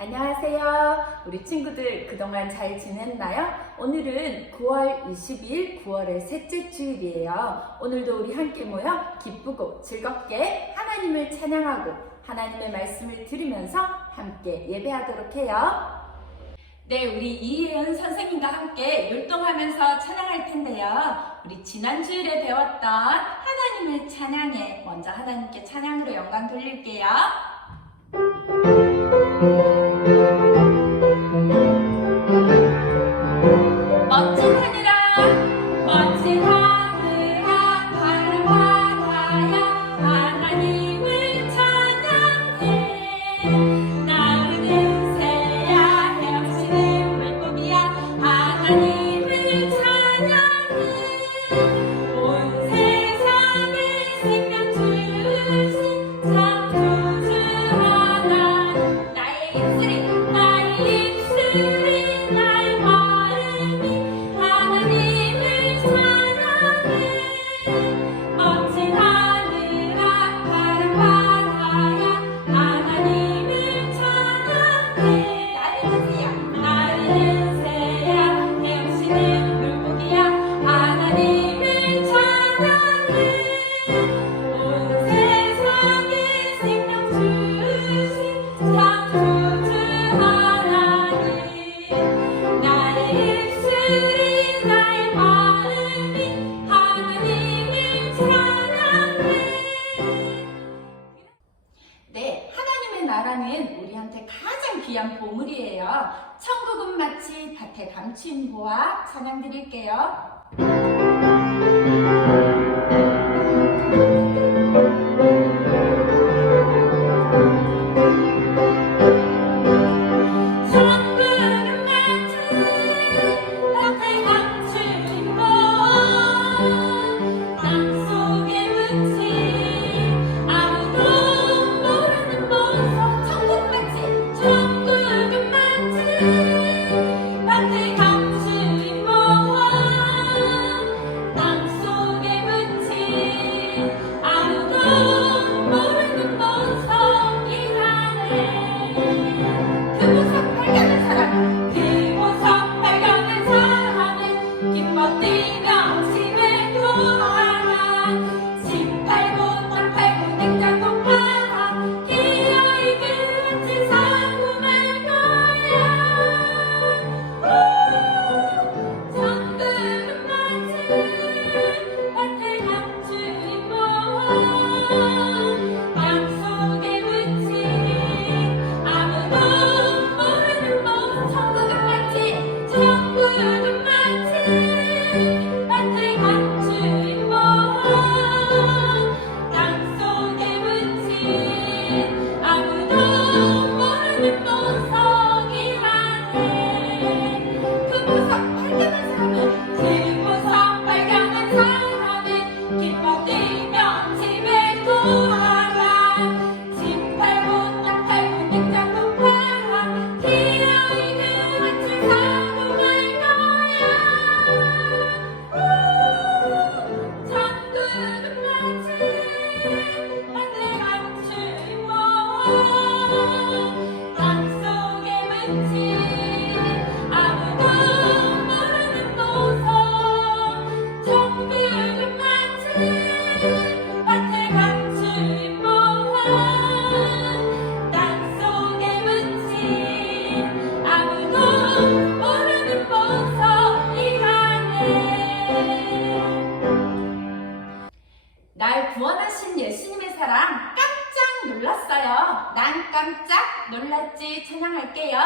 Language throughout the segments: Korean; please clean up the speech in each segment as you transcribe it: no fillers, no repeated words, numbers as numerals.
안녕하세요. 우리 친구들 그동안 잘 지냈나요? 오늘은 9월 20일 9월의 셋째 주일이에요. 오늘도 우리 함께 모여 기쁘고 즐겁게 하나님을 찬양하고 하나님의 말씀을 들으면서 함께 예배하도록 해요. 네, 우리 이혜은 선생님과 함께 율동하면서 찬양할 텐데요. 우리 지난 주일에 배웠던 하나님을 찬양해 먼저 하나님께 찬양으로 영광 돌릴게요. 멋진 하늘아, 멋진 하늘아, 파란 바다야, 하나님을 찬양해. 나르는 새야, 헤엄치는 물고기야, 하나님을 찬양해. 온 세상에 생명 주신 창조주 하나님, 나의 입술이 나의 마음이 하나님을 찬양해. 멋진 하늘아, 파란 바다야, 하나님을 찬양해. 나르는 새야, 헤엄치는 물고기야, 하나님을 찬양해. 온 세상에 생명 주신 창조주 하나님, 나의 입술이 나의 마음이 하나님을 찬양해. 네, 하나님의 나라는 우리한테 가장 귀한 보물이에요. 천국은 마치 밭에 감춘 보화 찬양 드릴게요. 천국은 마치 밭에 감춘 보화, 땅속에 묻힌 아무도 모르는 보석. 천국은 마치 밭에 감춘 보화, 땅속에 묻힌 아무도 모르는 보석이라네. 그 보석 발견한 사람, 그 보석 발견한 사람은 기뻐 뛰며 집에 돌아가. 집 팔고 땅 팔고 냉장고 팔아 기어이 그같이 사고 말 거야. 천국은 마치 밭에 감춘 보화, 땅속에 묻힌 아무도 모르는 보석. 천국은 마치 밭에 감춘 보화, 땅속에 묻힌 아무도 모르는 보석이라네. 그 보석 발견한 사람은 기뻐 뛰며 집에 돌아가. 집 팔고 땅 팔고 냉장고 팔아 기어이 그같이 사고 말 거야. 천국은 마치 밭에 감춘 보화, 땅속에 묻힌 아무도 모르는 보석. 천국은 마치 밭에 감춘 보화, 땅속에 묻힌 아무도 모르는 보석이라네. 날 구원하신 예수님의 사랑 깜짝 놀랐어요. 난 깜짝 놀랐지. 찬양할게요.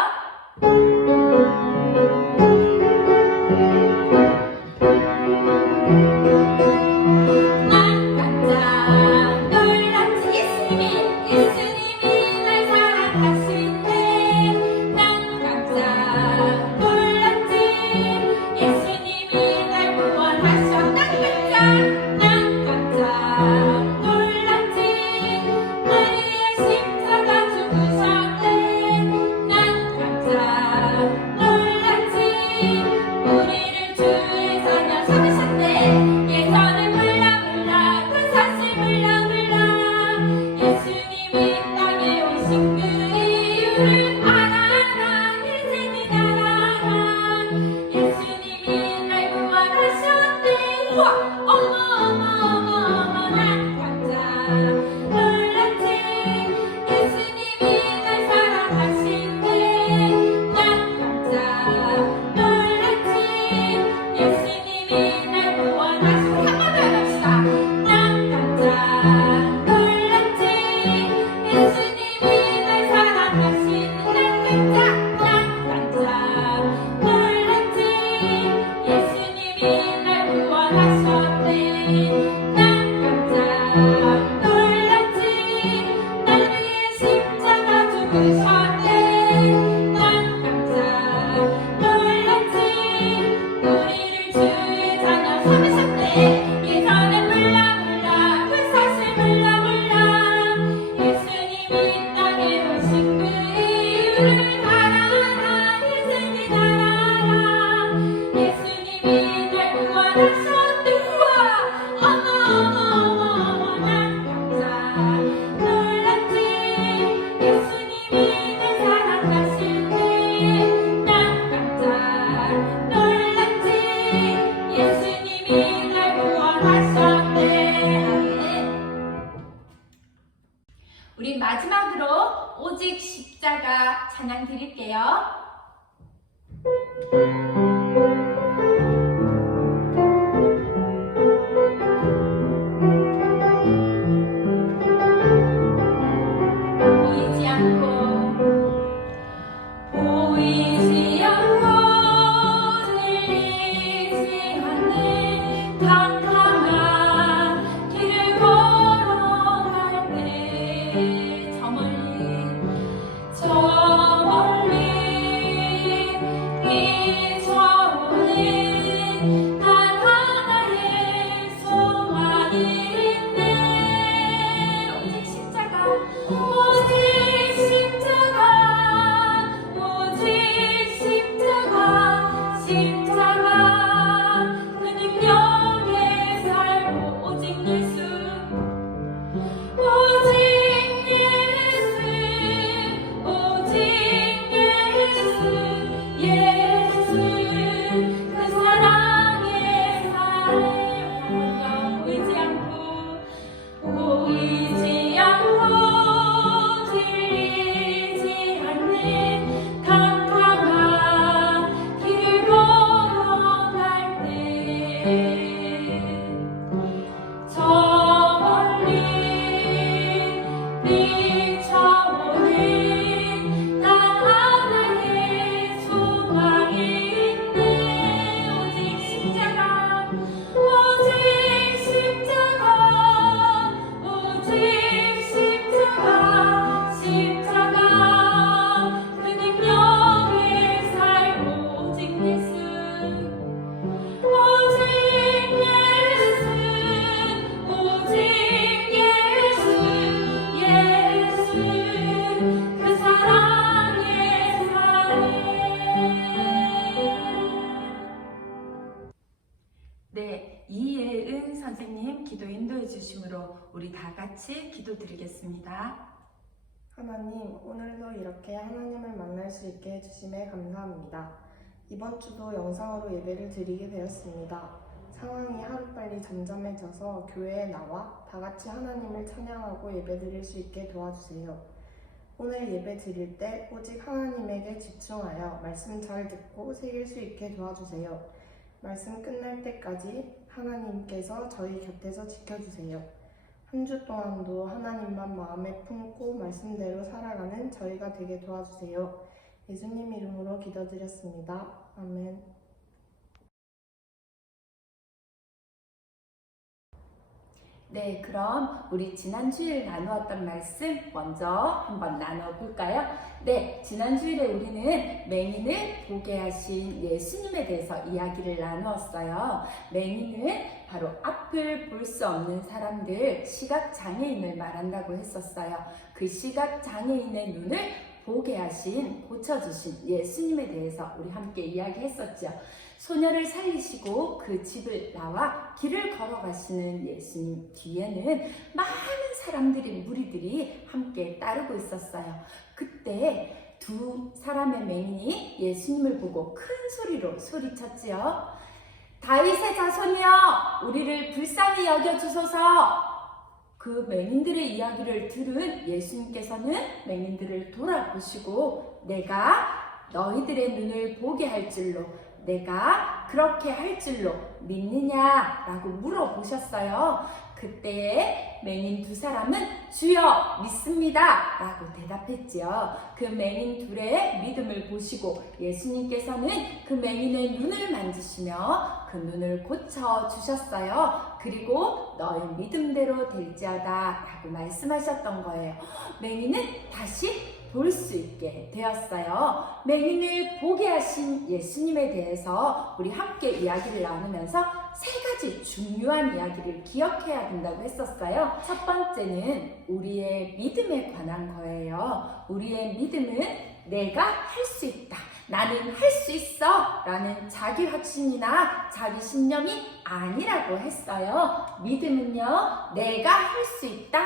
난 깜짝 놀랐지. 예수님이 날 사랑하시네. 난 깜짝 놀랐지. 예수님이 날 구원하셔. 난 깜짝 놀랐지. 마리아의 십자가 죽으셨네. 난 깜짝 제가 찬양 드릴게요. 보이지 않고 들리지 않는 캄캄한 길을 걸어갈 때 저 멀리 비춰오는 단 하나의 소망이 있네. 오직 십자가 그 능력에 살고 오직 예수 그 사랑의 삶 보이지 않고 들리지 않는 캄캄한 길을 걸어갈 때 저 멀리 비춰오는 단 하나의 소망이 있네. 오직 십자가 그 능력에 살고 오직 예수 그 사랑의 삶. 네, 이예은 선생님 기도 인도해 주심으로 우리 다 같이 기도드리겠습니다. 하나님, 오늘도 이렇게 하나님을 만날 수 있게 해주심에 감사합니다. 이번 주도 영상으로 예배를 드리게 되었습니다. 상황이 하루빨리 잠잠해져서 교회에 나와 다 같이 하나님을 찬양하고 예배 드릴 수 있게 도와주세요. 오늘 예배 드릴 때 오직 하나님에게 집중하여 말씀 잘 듣고 새길 수 있게 도와주세요. 말씀 끝날 때까지 하나님께서 저희 곁에서 지켜주세요. 한 주 동안도 하나님만 마음에 품고 말씀대로 살아가는 저희가 되게 도와주세요. 예수님 이름으로 기도드렸습니다. 아멘. 네, 그럼 우리 지난 주일 나누었던 말씀 먼저 한번 나눠볼까요? 네, 지난 주일에 우리는 맹인을 보게 하신 예수님에 대해서 이야기를 나누었어요. 맹인은 바로 앞을 볼 수 없는 사람들, 시각장애인을 말한다고 했었어요. 그 시각장애인의 눈을 보게 하신, 고쳐주신 예수님에 대해서 우리 함께 이야기했었죠. 소녀를 살리시고 그 집을 나와 길을 걸어가시는 예수님 뒤에는 많은 사람들이, 무리들이 함께 따르고 있었어요. 그때 두 사람의 맹인이 예수님을 보고 큰 소리로 소리쳤지요. 다윗의 자손이여, 우리를 불쌍히 여겨주소서. 그 맹인들의 이야기를 들은 예수님께서는 맹인들을 돌아보시고 내가 너희들의 눈을 보게 할 줄로, 내가 그렇게 할 줄로 믿느냐라고 물어보셨어요. 그때에 맹인 두 사람은 주여 믿습니다 라고 대답했지요. 그 맹인 둘의 믿음을 보시고 예수님께서는 그 맹인의 눈을 만지시며 그 눈을 고쳐주셨어요. 그리고 너의 믿음대로 될지어다 라고 말씀하셨던 거예요. 맹인은 다시 볼 수 있게 되었어요. 맹인을 보게 하신 예수님에 대해서 우리 함께 이야기를 나누면서 세 가지 중요한 이야기를 기억해야 된다고 했었어요. 첫 번째는 우리의 믿음에 관한 거예요. 우리의 믿음은 내가 할 수 있다, 나는 할 수 있어 라는 자기 확신이나 자기 신념이 아니라고 했어요. 믿음은요, 내가 할 수 있다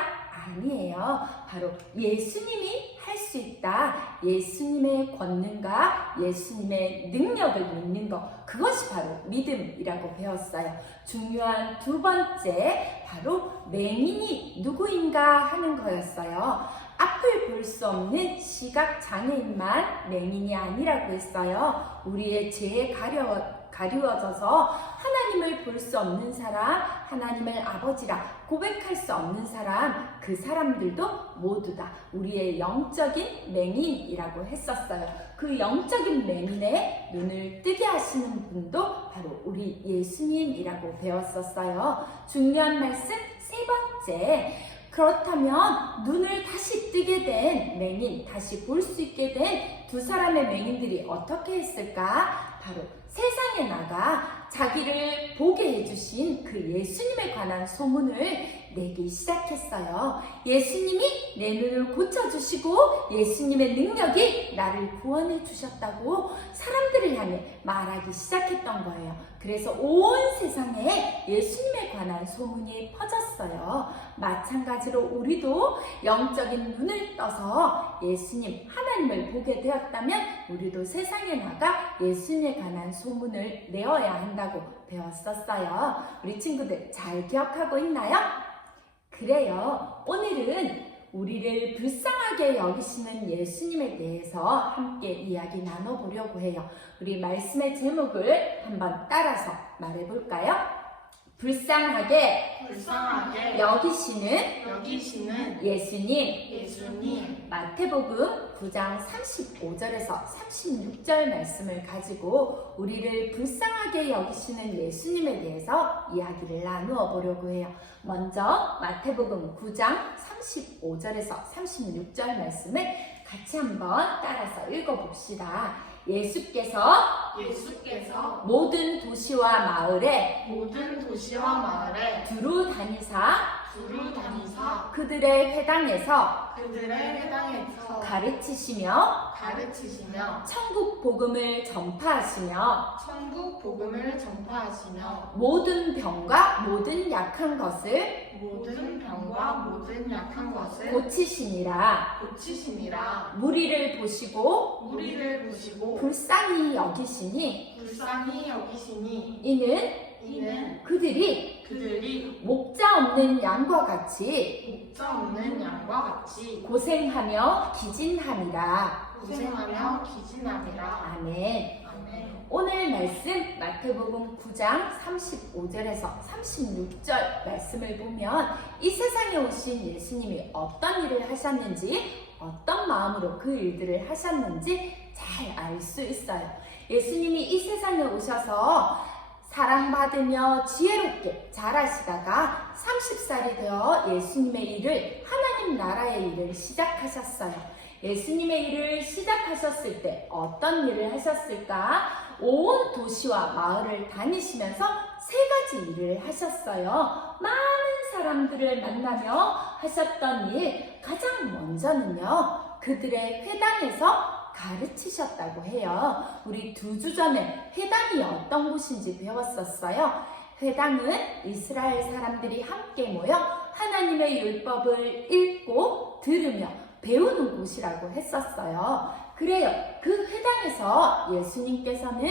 아니에요. 바로 예수님이 할 수 있다. 예수님의 권능과 예수님의 능력을 믿는 것, 그것이 바로 믿음이라고 배웠어요. 중요한 두 번째, 바로 맹인이 누구인가 하는 거였어요. 앞을 볼 수 없는 시각 장애인만 맹인이 아니라고 했어요. 우리의 죄에 가리워져서 하나님을 볼 수 없는 사람, 하나님을 아버지라 고백할 수 없는 사람, 그 사람들도 모두 다 우리의 영적인 맹인이라고 했었어요. 그 영적인 맹인의 눈을 뜨게 하시는 분도 바로 우리 예수님이라고 배웠었어요. 중요한 말씀 세 번째. 그렇다면 눈을 다시 뜨게 된 맹인, 다시 볼 수 있게 된 두 사람의 맹인들이 어떻게 했을까? 바로 세상에 나가 자기를 보게 해주신 그 예수님에 관한 소문을 내기 시작했어요. 예수님이 내 눈을 고쳐주시고 예수님의 능력이 나를 구원해 주셨다고 사람들을 향해 말하기 시작했던 거예요. 그래서 온 세상에 예수님에 관한 소문이 퍼졌어요. 마찬가지로 우리도 영적인 눈을 떠서 예수님, 하나님을 보게 되었다면 우리도 세상에 나가 예수님에 관한 소문을 내어야 한다고 배웠었어요. 우리 친구들 잘 기억하고 있나요? 그래요. 오늘은 우리를 불쌍하게 여기시는 예수님에 대해서 함께 이야기 나눠보려고 해요. 우리 말씀의 제목을 한번 따라서 말해볼까요? 불쌍하게 여기시는 예수님. 마태복음 9장 35절에서 36절 말씀을 가지고 우리를 불쌍하게 여기시는 예수님에 대해서 이야기를 나누어 보려고 해요. 먼저 마태복음 9장 35절에서 36절 말씀을 같이 한번 따라서 읽어봅시다. 예수께서 모든 도시와 마을에 두루 다니사 그들의 회당에서 가르치시며 천국 복음을 전파하시며 모든 병과 모든 약한 것을 고치시니라. 무리를 보시고 불쌍히 여기시니 이는 그들이 목자 없는 양과 같이 고생하며 기진함이라. 아멘. 오늘 말씀 마태복음 9장 35절에서 36절 말씀을 보면 이 세상에 오신 예수님이 어떤 일을 하셨는지, 어떤 마음으로 그 일들을 하셨는지 잘 알 수 있어요. 예수님이 이 세상에 오셔서 사랑받으며 지혜롭게 자라시다가 30살이 되어 예수님의 일을, 하나님 나라의 일을 시작하셨어요. 예수님의 일을 시작하셨을 때 어떤 일을 하셨을까? 온 도시와 마을을 다니시면서 세 가지 일을 하셨어요. 많은 사람들을 만나며 하셨던 일, 가장 먼저는요, 그들의 회당에서 가르치셨다고 해요. 우리 2주 전에 회당이 어떤 곳인지 배웠었어요. 회당은 이스라엘 사람들이 함께 모여 하나님의 율법을 읽고 들으며 배우는 곳이라고 했었어요. 그래요. 그 회당에서 예수님께서는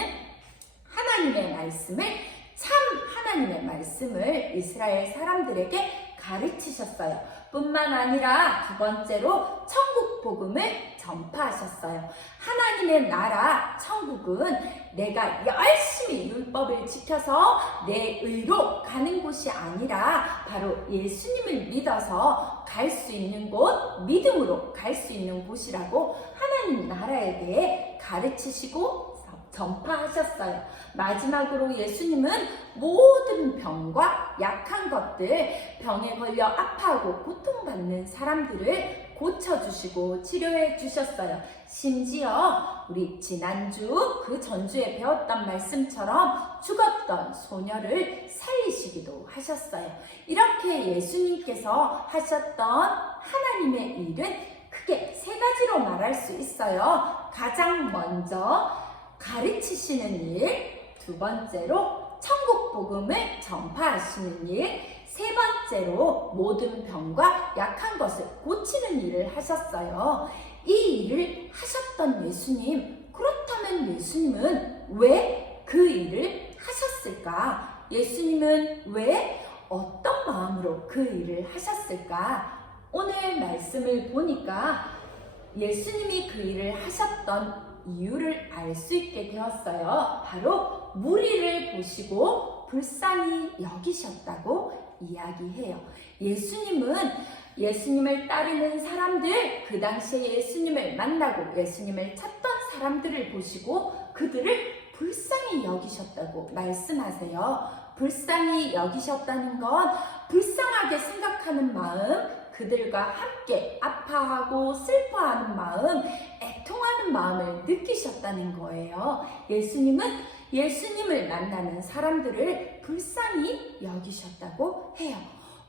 하나님의 말씀을 이스라엘 사람들에게 가르치셨어요. 뿐만 아니라 두 번째로 천국 복음을 전파하셨어요. 하나님의 나라 천국은 내가 열심히 율법을 지켜서 내 의로 가는 곳이 아니라 바로 예수님을 믿어서 갈 수 있는 곳, 믿음으로 갈 수 있는 곳이라고 하나님 나라에 대해 가르치시고 전파하셨어요. 마지막으로 예수님은 모든 병과 약한 것들, 병에 걸려 아파하고 고통받는 사람들을 고쳐주시고 치료해 주셨어요. 심지어 우리 지난주 그 전주에 배웠던 말씀처럼 죽었던 소녀를 살리시기도 하셨어요. 이렇게 예수님께서 하셨던 하나님의 일은 크게 세 가지로 말할 수 있어요. 가장 먼저 가르치시는 일, 두 번째로 천국 복음을 전파하시는 일, 세 번째로 모든 병과 약한 것을 고치는 일을 하셨어요. 이 일을 하셨던 예수님, 그렇다면 예수님은 왜 그 일을 하셨을까? 예수님은 왜 어떤 마음으로 그 일을 하셨을까? 오늘 말씀을 보니까 예수님이 그 일을 하셨던 이유를 알 수 있게 되었어요. 바로 무리를 보시고 불쌍히 여기셨다고 이야기해요. 예수님을 따르는 사람들, 그 당시에 예수님을 만나고 예수님을 찾던 사람들을 보시고 그들을 불쌍히 여기셨다고 말씀하세요. 불쌍히 여기셨다는 건 불쌍하게 생각하는 마음, 그들과 함께 아파하고 슬퍼하는 마음, 애통하는 마음을 느끼셨다는 거예요. 예수님을 만나는 사람들을 불쌍히 여기셨다고 해요.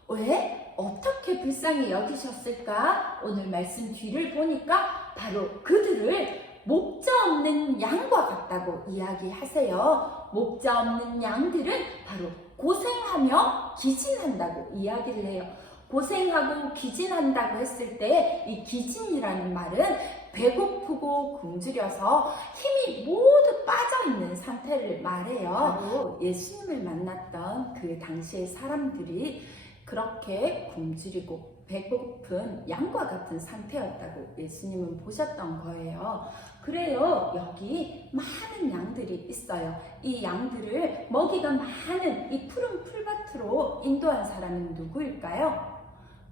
왜? 어떻게 불쌍히 여기셨을까? 오늘 말씀 뒤를 보니까 바로 그들을 목자 없는 양과 같다고 이야기하세요. 목자 없는 양들은 바로 고생하며 기진한다고 이야기를 해요. 고생하고 기진한다고 했을 때 이 기진이라는 말은 배고프고 굶주려서 힘이 모두 빠져있는 상태를 말해요. 바로 예수님을 만났던 그 당시의 사람들이 그렇게 굶주리고 배고픈 양과 같은 상태였다고 예수님은 보셨던 거예요. 그래요, 여기 많은 양들이 있어요. 이 양들을 먹이가 많은 이 푸른 풀밭으로 인도한 사람은 누구일까요?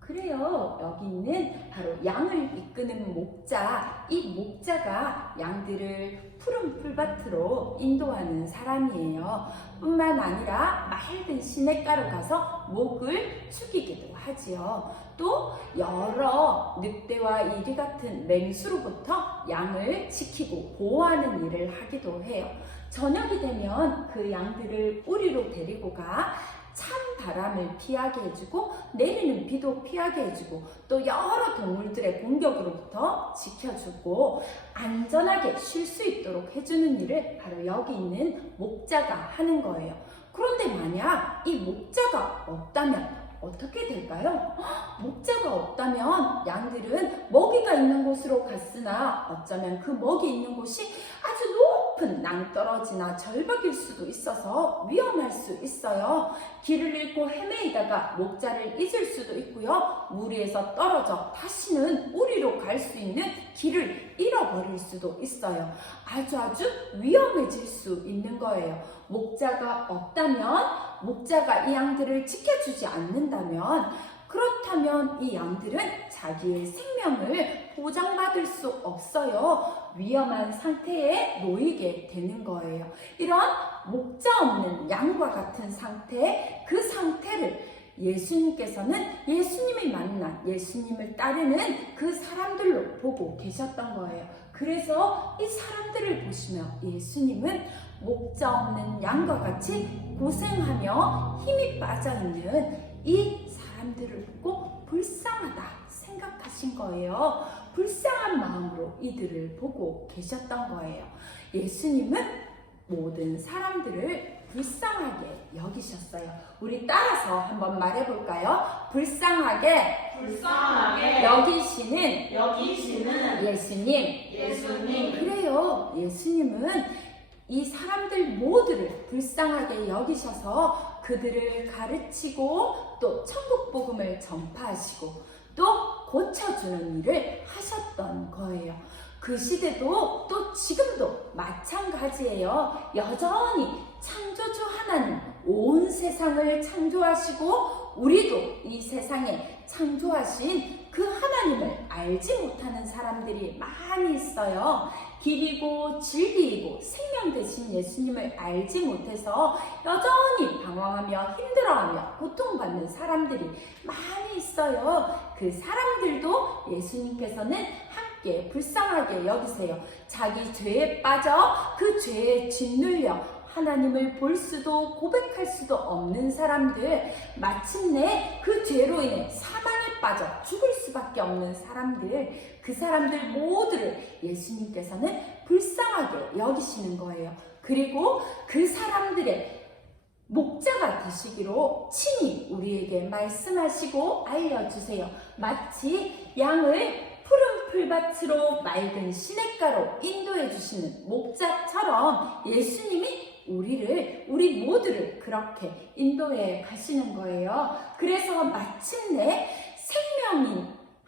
그래요, 여기 있는 바로 양을 이끄는 목자, 이 목자가 양들을 푸른 풀밭으로 인도하는 사람이에요. 뿐만 아니라 맑은 시냇가로 가서 목을 축이기도 하지요. 또 여러 늑대와 이리 같은 맹수로부터 양을 지키고 보호하는 일을 하기도 해요. 저녁이 되면 그 양들을 우리로 데리고 가 찬 바람을 피하게 해주고 내리는 비도 피하게 해주고 또 여러 동물들의 공격으로부터 지켜주고 안전하게 쉴 수 있도록 해주는 일을 바로 여기 있는 목자가 하는 거예요. 그런데 만약 이 목자가 없다면 어떻게 될까요? 목자가 없다면 양들은 먹이가 있는 곳으로 갔으나 어쩌면 그 먹이 있는 곳이 아주 높은 낭떠러지나 절벽일 수도 있어서 위험할 수 있어요. 길을 잃고 헤매이다가 목자를 잊을 수도 있고요. 무리에서 떨어져 다시는 우리로 갈 수 있는 길을 잃어버릴 수도 있어요. 아주 위험해질 수 있는 거예요. 목자가 없다면, 목자가 이 양들을 지켜주지 않는다면, 그렇다면 이 양들은 자기의 생명을 보장받을 수 없어요. 위험한 상태에 놓이게 되는 거예요. 이런 목자 없는 양과 같은 상태, 그 상태를 예수님께서는 예수님을 만난, 예수님을 따르는 그 사람들로 보고 계셨던 거예요. 그래서 이 사람들을 보시며 예수님은 목자 없는 양과 같이 고생하며 힘이 빠져있는 이 사람들을 보고 불쌍하다 생각하신 거예요. 불쌍한 마음으로 이들을 보고 계셨던 거예요. 예수님은 모든 사람들을 불쌍하게 여기셨어요. 우리 따라서 한번 말해볼까요? 불쌍하게 여기시는 예수님. 그래요. 예수님은 이 사람들 모두를 불쌍하게 여기셔서 그들을 가르치고 또 천국 복음을 전파하시고 또 고쳐주는 일을 하셨던 거예요. 그 시대도 또 지금도 마찬가지예요. 여전히 창조주 하나님 온 세상을 창조하시고 우리도 이 세상에 창조하신 그 하나님을 알지 못하는 사람들이 많이 있어요. 길이고 진리이고 생명 되신 예수님을 알지 못해서 여전히 방황하며 힘들어하며 고통받는 사람들이 많이 있어요. 그 사람들도 예수님께서는 함께 불쌍하게 여기세요. 자기 죄에 빠져 그 죄에 짓눌려 하나님을 볼 수도 고백할 수도 없는 사람들, 마침내 그 죄로 인해 사망에 빠져 죽을 수밖에 없는 사람들, 그 사람들 모두를 예수님께서는 불쌍하게 여기시는 거예요. 그리고 그 사람들의 목자가 되시기로 친히 우리에게 말씀하시고 알려주세요. 마치 양을 푸른 풀밭으로 맑은 시냇가로 인도해 주시는 목자처럼 예수님이 우리 모두를 그렇게 인도해 가시는 거예요. 그래서 마침내 생명인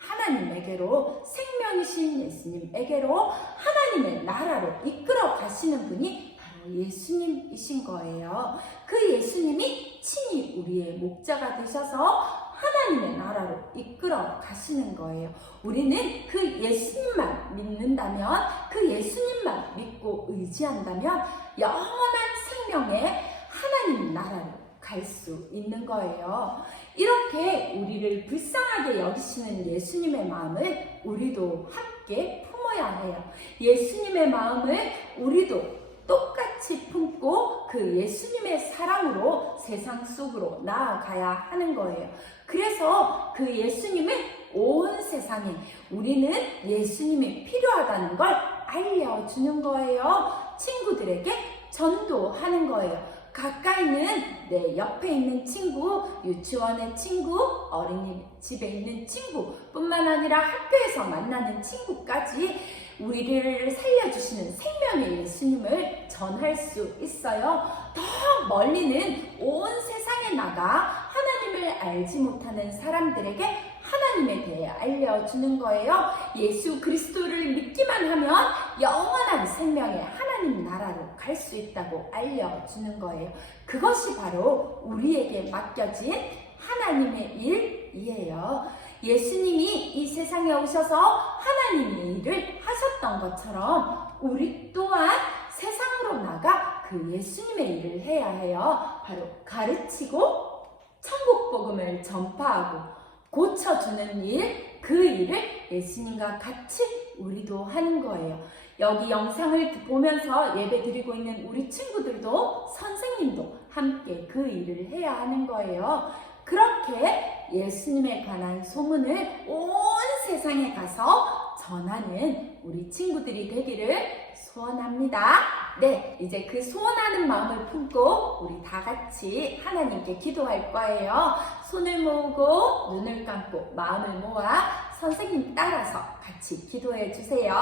하나님에게로, 생명이신 예수님에게로, 하나님의 나라로 이끌어 가시는 분이 바로 예수님이신 거예요. 그 예수님이 친히 우리의 목자가 되셔서 하나님의 나라로 이끌어 가시는 거예요. 우리는 그 예수님만 믿는다면, 그 예수님만 믿고 의지한다면 영원한 생명의 하나님 나라로 갈 수 있는 거예요. 이렇게 우리를 불쌍하게 여기시는 예수님의 마음을 우리도 함께 품어야 해요. 예수님의 마음을 우리도 똑같이 품고 그 예수님의 사랑으로 세상 속으로 나아가야 하는 거예요. 그래서 그 예수님을 온 세상에 우리는 예수님이 필요하다는 걸 알려주는 거예요. 친구들에게 전도하는 거예요. 가까이는 내 옆에 있는 친구, 유치원의 친구, 어린이집에 있는 친구 뿐만 아니라 학교에서 만나는 친구까지 우리를 살려주시는 생명의 예수님을 전할 수 있어요. 더 멀리는 온 세상에 나가 하나님을 알지 못하는 사람들에게 하나님에 대해 알려주는 거예요. 예수 그리스도를 믿기만 하면 영원한 생명의 하나님 나라로 갈 수 있다고 알려주는 거예요. 그것이 바로 우리에게 맡겨진 하나님의 일이에요. 예수님이 이 세상에 오셔서 하나님의 일을 하셨던 것처럼 우리 또한 세상으로 나가 그 예수님의 일을 해야 해요. 바로 가르치고 천국 복음을 전파하고 고쳐주는 일, 그 일을 예수님과 같이 우리도 하는 거예요. 여기 영상을 보면서 예배 드리고 있는 우리 친구들도 선생님도 함께 그 일을 해야 하는 거예요. 그렇게 예수님에 관한 소문을 온 세상에 가서 전하는 우리 친구들이 되기를 소원합니다. 네, 이제 그 소원하는 마음을 품고 우리 다 같이 하나님께 기도할 거예요. 손을 모으고 눈을 감고 마음을 모아 선생님 따라서 같이 기도해 주세요.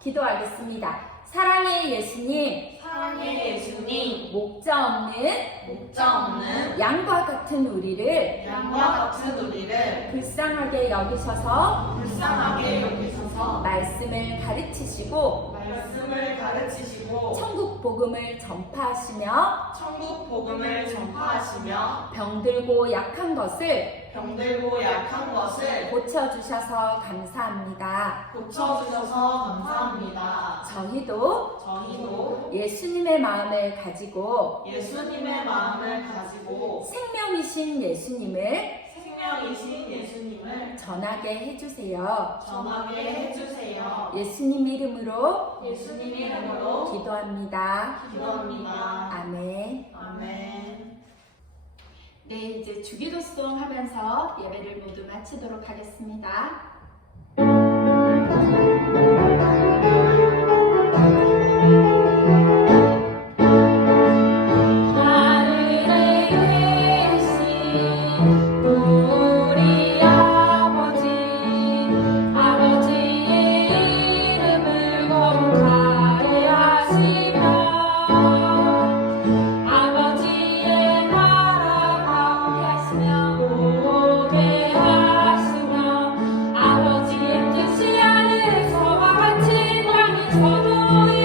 기도하겠습니다. 사랑의 예수님, 사랑의 예수님, 목자 없는 양과 같은 우리를 같은 우리를 불쌍하게 여기셔서 불쌍하게 여기셔서 말씀을 가르치시고 말씀을 가르치시고 천국 복음을 전파하시며 천국 복음을 전파하시며 병들고 약한 것을 병들고 약한 것을 고쳐주셔서 감사합니다. 고쳐주셔서 감사합니다. 저희도 예수님의 마음을 가지고 예수님의 마음을 가지고 생명이신 예수님을 생명이신 예수님을 전하게 해주세요. 전하게 해주세요. 예수님 이름으로 예수님 이름으로 기도합니다. 기도합니다. 아멘. 아멘. 네, 이제 주기도송 하면서 예배를 모두 마치도록 하겠습니다. 아버지의 뜻이 하늘에서와 같이 땅에서도